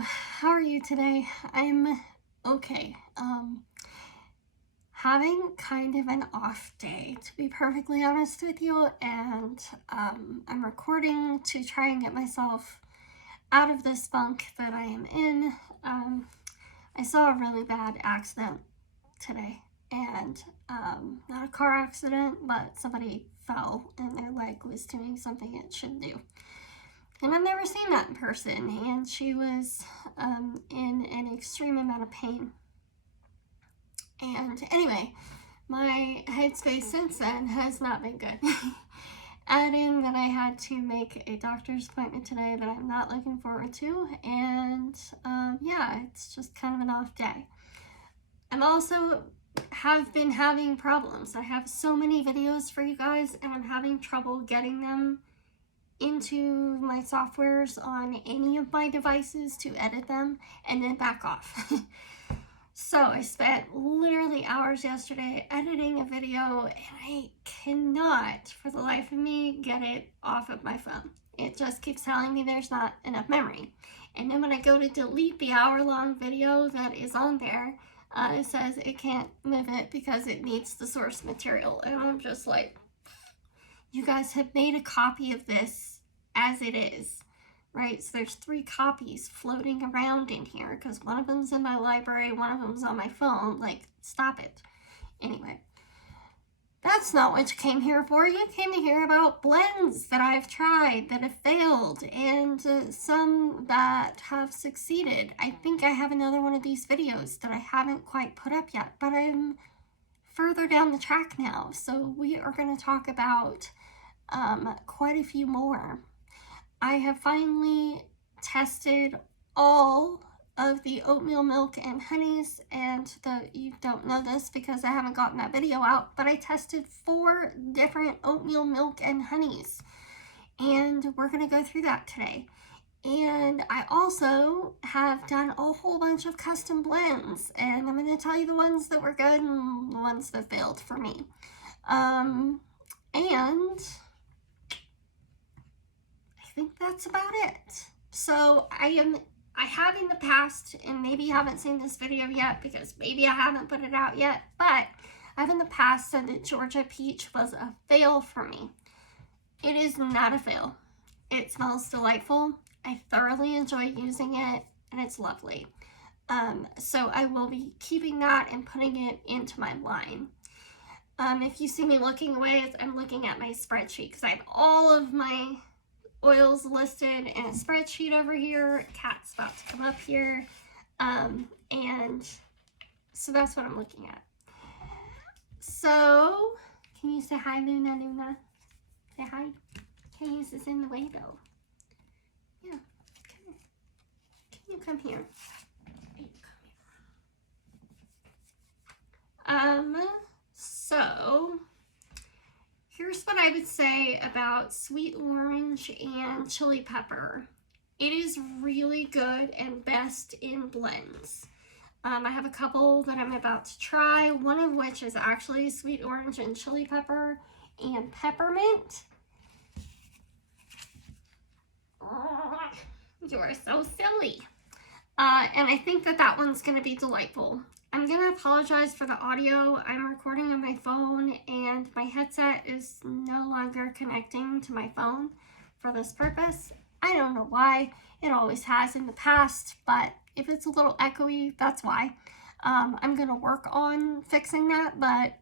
how are you today? I'm okay. Having kind of an off day, to be perfectly honest with you, and I'm recording to try and get myself out of this funk that I am in. I saw a really bad accident today, and not a car accident, but somebody fell and their leg was doing something it shouldn't do. And I've never seen that in person, and she was in an extreme amount of pain. And anyway, my headspace since then has not been good. Add in that I had to make a doctor's appointment today that I'm not looking forward to, and yeah, it's just kind of an off day. I'm also have been having problems. I have so many videos for you guys, and I'm having trouble getting them into my softwares on any of my devices to edit them and then back off. So I spent literally hours yesterday editing a video, and I cannot for the life of me get it off of my phone. It just keeps telling me there's not enough memory. And then when I go to delete the hour-long video that is on there, it says it can't move it because it needs the source material. And I'm just like, you guys have made a copy of this as it is, right? So there's 3 copies floating around in here because one of them's in my library, one of them's on my phone. Like, stop it. Anyway, that's not what you came here for. You came to hear about blends that I've tried that have failed, and some that have succeeded. I think I have another one of these videos that I haven't quite put up yet, but I'm further down the track now. So we are going to talk about quite a few more. I have finally tested all of the oatmeal milk and honeys, and you don't know this because I haven't gotten that video out, but I tested 4 different oatmeal milk and honeys, and we're going to go through that today. And I also have done a whole bunch of custom blends, and I'm going to tell you the ones that were good and the ones that failed for me. And I think that's about it. So I have in the past, and maybe you haven't seen this video yet because maybe I haven't put it out yet, but I have in the past said that Georgia Peach was a fail for me. It is not a fail. It smells delightful. I thoroughly enjoy using it, and it's lovely. So I will be keeping that and putting it into my line. If you see me looking away, I'm looking at my spreadsheet because I have all of my oils listed in a spreadsheet over here. Cat's about to come up here. And so that's what I'm looking at. So, can you say hi, Luna? Say hi. Case is in the way though. Yeah, okay. Can you come here? So here's what I would say about sweet orange and chili pepper. It is really good and best in blends. I have a couple that I'm about to try, one of which is actually sweet orange and chili pepper and peppermint. You are so silly. And I think that one's going to be delightful. I'm going to apologize for the audio. I'm recording on my phone, and my headset is no longer connecting to my phone for this purpose. I don't know why. It always has in the past, but if it's a little echoey, that's why. I'm going to work on fixing that, but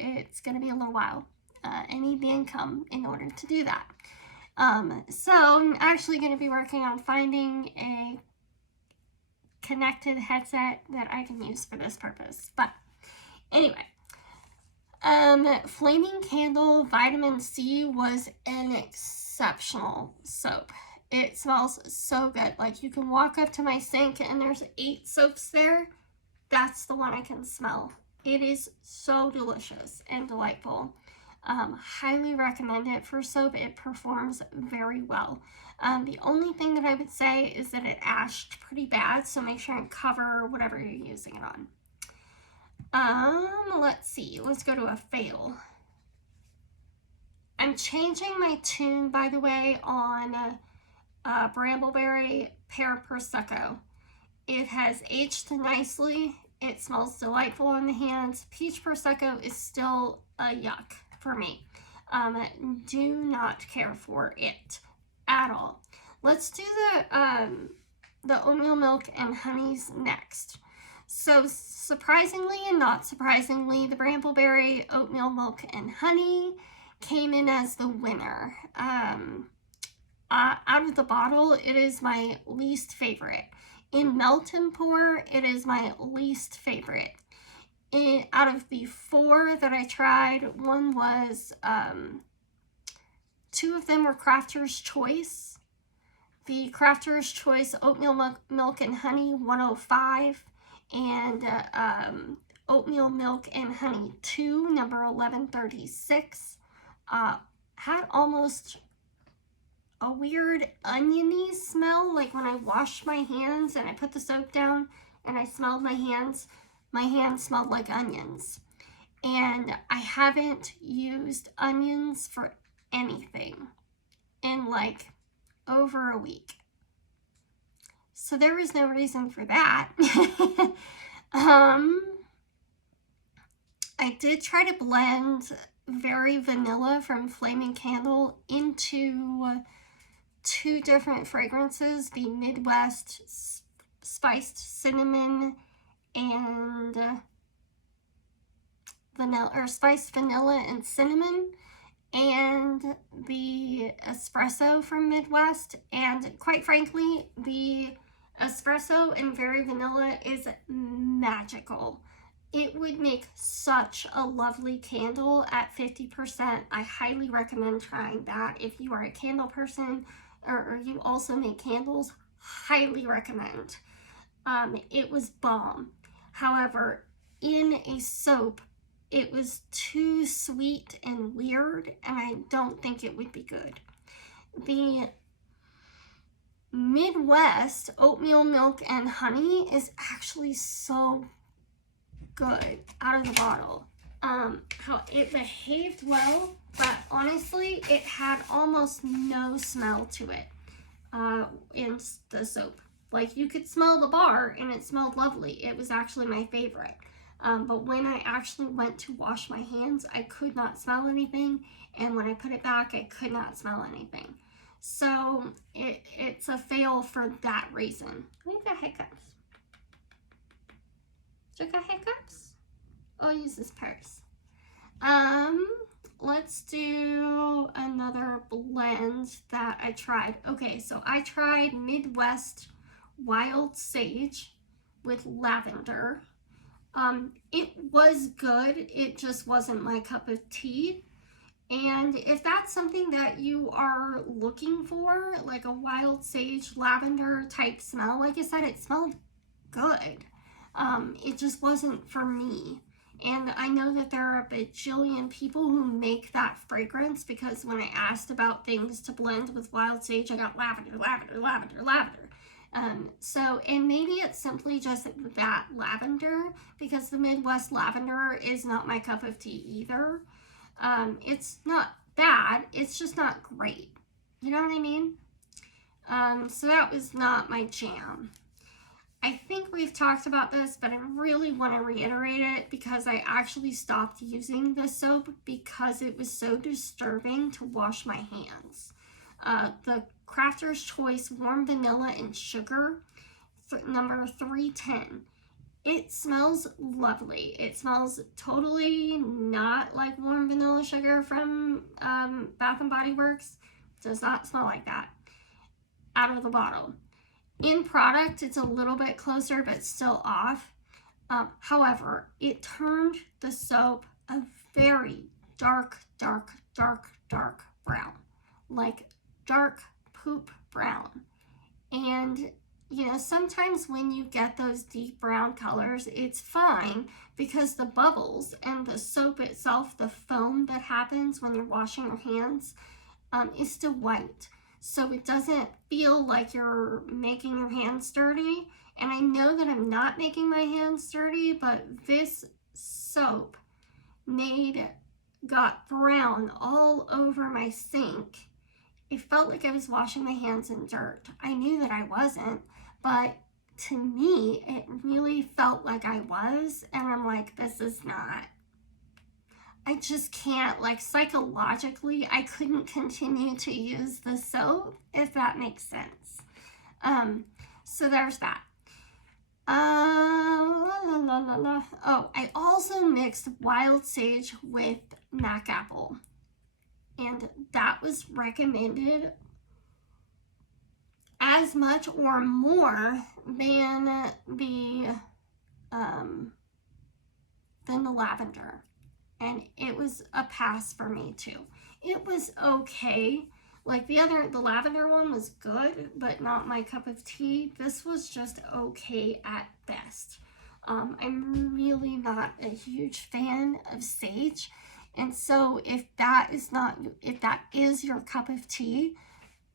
it's going to be a little while. I need the income in order to do that. So I'm actually going to be working on finding a connected headset that I can use for this purpose. But anyway, Flaming Candle Vitamin C was an exceptional soap. It smells so good. Like, you can walk up to my sink and there's 8 soaps there. That's the one I can smell. It is so delicious and delightful. Highly recommend it for soap. It performs very well. The only thing that I would say is that it ashed pretty bad, so make sure and cover whatever you're using it on. Let's see. Let's go to a fail. I'm changing my tune, by the way, on Brambleberry Pear Prosecco. It has aged nicely. It smells delightful on the hands. Peach Prosecco is still a yuck for me. Do not care for it at all. Let's do the oatmeal milk and honeys next. So surprisingly and not surprisingly, the Brambleberry oatmeal milk and honey came in as the winner. Out of the bottle, it is my least favorite. In melt and pour, it is my least favorite. Out of the 4 that I tried, one was, 2 of them were Crafter's Choice. The Crafter's Choice Oatmeal Milk and Honey 105 and Oatmeal Milk and Honey 2, number 1136, had almost a weird oniony smell, like when I washed my hands and I put the soap down and I smelled my hands smelled like onions. And I haven't used onions for anything in like over a week. So there was no reason for that. I did try to blend Very Vanilla from Flaming Candle into 2 different fragrances, the Midwest Spiced Cinnamon and vanilla, or Spiced Vanilla and Cinnamon, and the Espresso from Midwest. And quite frankly, the Espresso and Very Vanilla is magical. It would make such a lovely candle at 50%. I highly recommend trying that. If you are a candle person or you also make candles, highly recommend. It was bomb. However, in a soap, it was too sweet and weird, and I don't think it would be good. The Midwest Oatmeal Milk and Honey is actually so good out of the bottle. How it behaved well, but honestly, it had almost no smell to it in the soap. Like, you could smell the bar and it smelled lovely. It was actually my favorite. But when I actually went to wash my hands, I could not smell anything. And when I put it back, I could not smell anything. So it's a fail for that reason. I got hiccups. Do I got hiccups? I'll use this purse. Let's do another blend that I tried. Okay, so I tried Midwest Wild Sage with lavender. It was good. It just wasn't my cup of tea. And if that's something that you are looking for, like a wild sage lavender type smell, like I said, it smelled good. It just wasn't for me. And I know that there are a bajillion people who make that fragrance, because when I asked about things to blend with wild sage, I got lavender, lavender, lavender, lavender. And maybe it's simply just that lavender, because the Midwest lavender is not my cup of tea either. It's not bad, it's just not great. You know what I mean? So that was not my jam. I think we've talked about this, but I really want to reiterate it because I actually stopped using this soap because it was so disturbing to wash my hands. The Crafter's Choice Warm Vanilla and Sugar, number 310. It smells lovely. It smells totally not like warm vanilla sugar from Bath & Body Works. Does not smell like that out of the bottle. In product, it's a little bit closer, but still off. However, it turned the soap a very dark, dark, dark, dark brown. Like dark poop brown. And, you know, sometimes when you get those deep brown colors, it's fine because the bubbles and the soap itself, the foam that happens when you're washing your hands, is still white. So it doesn't feel like you're making your hands dirty. And I know that I'm not making my hands dirty, but this soap got brown all over my sink. it felt like I was washing my hands in dirt. I knew that I wasn't, but to me, it really felt like I was, and I'm like, this is not. I just can't, like, psychologically, I couldn't continue to use the soap, if that makes sense. So there's that. Oh, I also mixed wild sage with mac apple, and that was recommended as much or more than the lavender, and it was a pass for me too. It was okay. Like the lavender one was good, but not my cup of tea. This was just okay at best. I'm really not a huge fan of sage, and so if that is your cup of tea,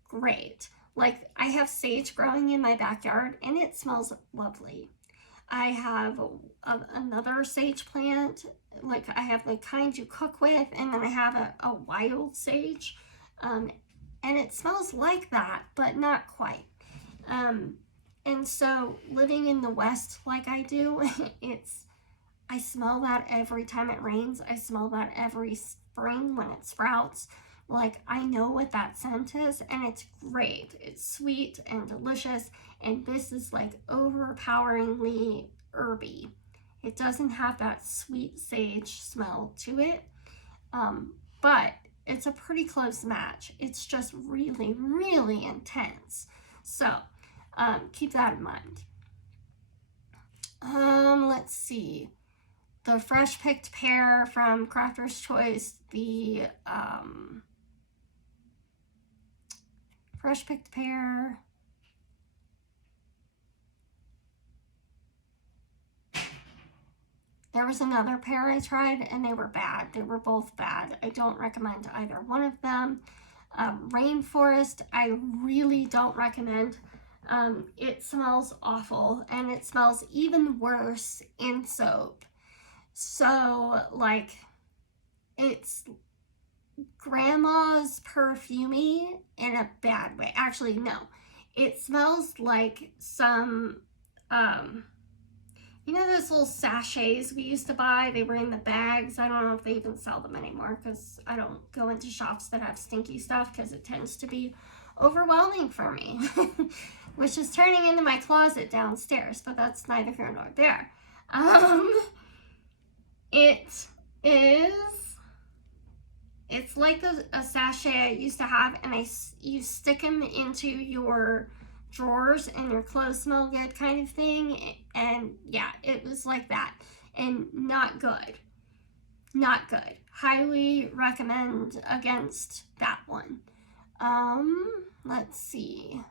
great. Like, I have sage growing in my backyard, and it smells lovely. I have another sage plant. Like, I have the kind you cook with, and then I have a wild sage, and it smells like that, but not quite. And so living in the West like I do, I smell that every time it rains. I smell that every spring when it sprouts. Like, I know what that scent is, and it's great. It's sweet and delicious, and this is like overpoweringly herby. It doesn't have that sweet sage smell to it, but it's a pretty close match. It's just really, really intense. So keep that in mind. Let's see. The fresh picked pear from Crafter's Choice, the fresh picked pear. There was another pear I tried, and they were bad. They were both bad. I don't recommend either one of them. Rainforest, I really don't recommend. It smells awful, and it smells even worse in soap. So, like, it's grandma's perfumey in a bad way. Actually, no. It smells like some, you know those little sachets we used to buy? They were in the bags. I don't know if they even sell them anymore, because I don't go into shops that have stinky stuff, because it tends to be overwhelming for me, which is turning into my closet downstairs, but that's neither here nor there. It's like a sachet I used to have, and you stick them into your drawers and your clothes smell good kind of thing, and yeah, it was like that, and not good. Not good. Highly recommend against that one. Let's see.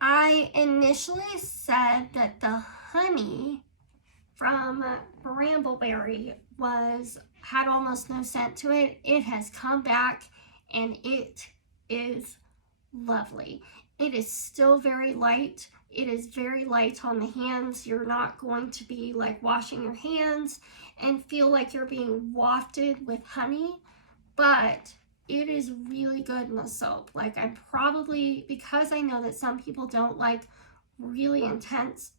I initially said that the honey from Brambleberry had almost no scent to it. It has come back, and it is lovely. It is still very light. It is very light on the hands. You're not going to be like washing your hands and feel like you're being wafted with honey, but it is really good in the soap. Like, I'm probably, because I know that some people don't like really intense,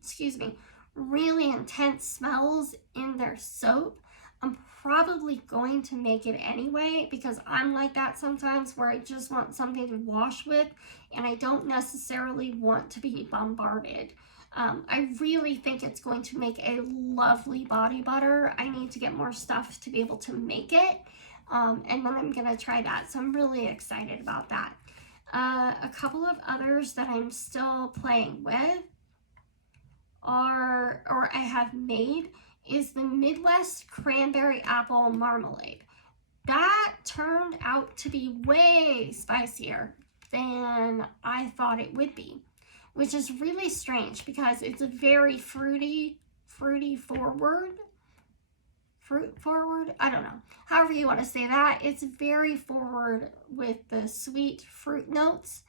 excuse me, really intense smells in their soap, I'm probably going to make it anyway, because I'm like that sometimes, where I just want something to wash with, and I don't necessarily want to be bombarded. I really think it's going to make a lovely body butter. I need to get more stuff to be able to make it, and then I'm going to try that, so I'm really excited about that. A couple of others that I'm still playing with or I have made, is the Midwest Cranberry Apple Marmalade. That turned out to be way spicier than I thought it would be, which is really strange, because it's a very fruit forward, I don't know, however you want to say that. It's very forward with the sweet fruit notes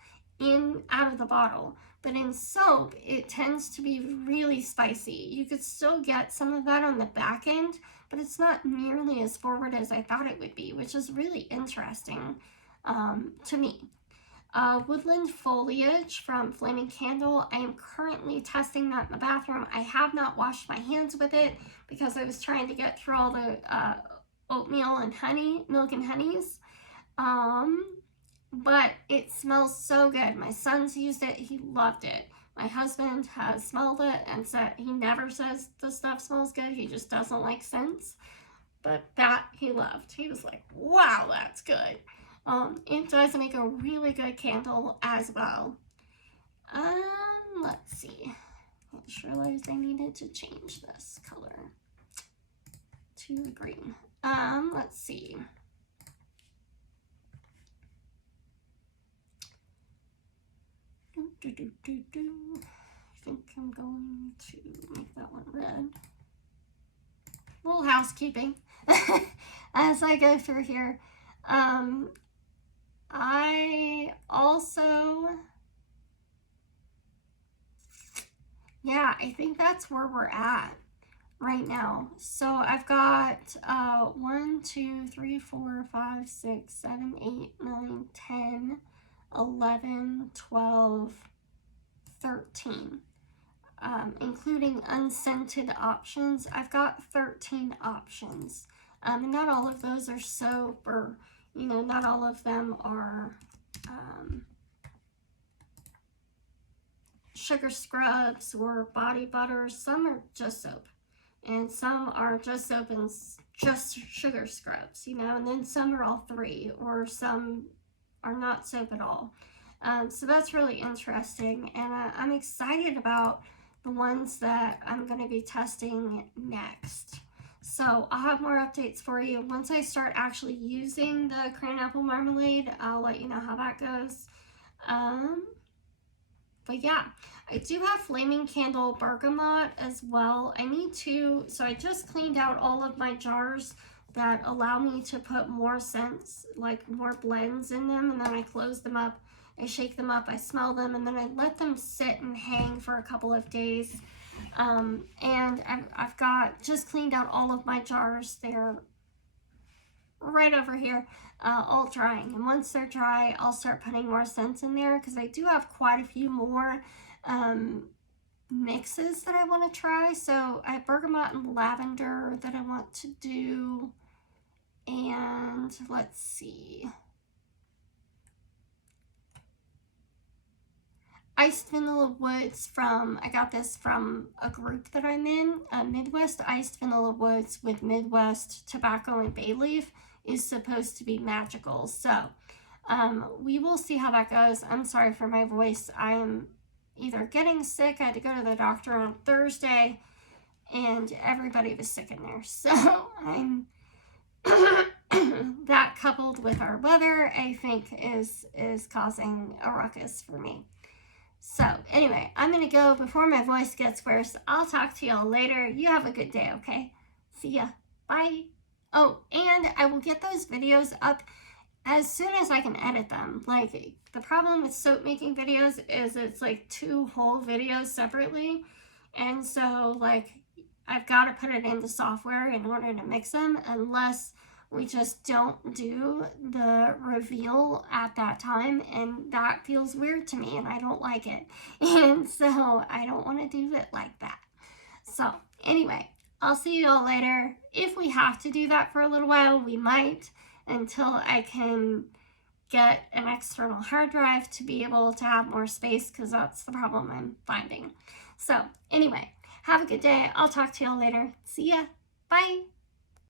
out of the bottle, but in soap it tends to be really spicy. You could still get some of that on the back end, but it's not nearly as forward as I thought it would be, which is really interesting to me. Woodland Foliage from Flaming Candle. I am currently testing that in the bathroom. I have not washed my hands with it because I was trying to get through all the oatmeal and honey, milk and honeys. But it smells so good. My son's used it. He loved it. My husband has smelled it and said he never says the stuff smells good. He just doesn't like scents. But that he loved. He was like, wow, that's good. It does make a really good candle as well. Let's see. I just realized I needed to change this color to green. Let's see. I think I'm going to make that one red. A little housekeeping as I go through here. I also, yeah, I think that's where we're at right now. So I've got 1, 2, 3, 4, 5, 6, 7, 8, 9, 10, 11, 12, 13. Including unscented options. I've got 13 options. And not all of those are soap, or, you know, not all of them are sugar scrubs or body butters. Some are just soap, and some are just soap and just sugar scrubs, you know, and then some are all three, or some are not soap at all. So that's really interesting, and I'm excited about the ones that I'm going to be testing next. So I'll have more updates for you. Once I start actually using the cran apple marmalade, I'll let you know how that goes. But yeah, I do have Flaming Candle Bergamot as well. So I just cleaned out all of my jars that allow me to put more scents, like more blends in them, and then I close them up. I shake them up, I smell them, and then I let them sit and hang for a couple of days. And I've got just cleaned out all of my jars. They're right over here, all drying. And once they're dry, I'll start putting more scents in there, because I do have quite a few more mixes that I want to try. So I have bergamot and lavender that I want to do. And let's see. Iced Vanilla Woods I got this from a group that I'm in. Midwest Iced Vanilla Woods with Midwest Tobacco and Bay Leaf is supposed to be magical. So we will see how that goes. I'm sorry for my voice. I am either getting sick. I had to go to the doctor on Thursday, and everybody was sick in there. So I'm that, coupled with our weather, I think is causing a ruckus for me. So anyway, I'm going to go before my voice gets worse. I'll talk to y'all later. You have a good day, okay? See ya. Bye. Oh, and I will get those videos up as soon as I can edit them. Like, the problem with soap making videos is it's like 2 whole videos separately. And so, like, I've got to put it into software in order to mix them, unless we just don't do the reveal at that time, and that feels weird to me, and I don't like it. And so I don't want to do it like that. So anyway, I'll see you all later. If we have to do that for a little while, we might, until I can get an external hard drive to be able to have more space, because that's the problem I'm finding. So anyway, have a good day. I'll talk to y'all later. See ya. Bye.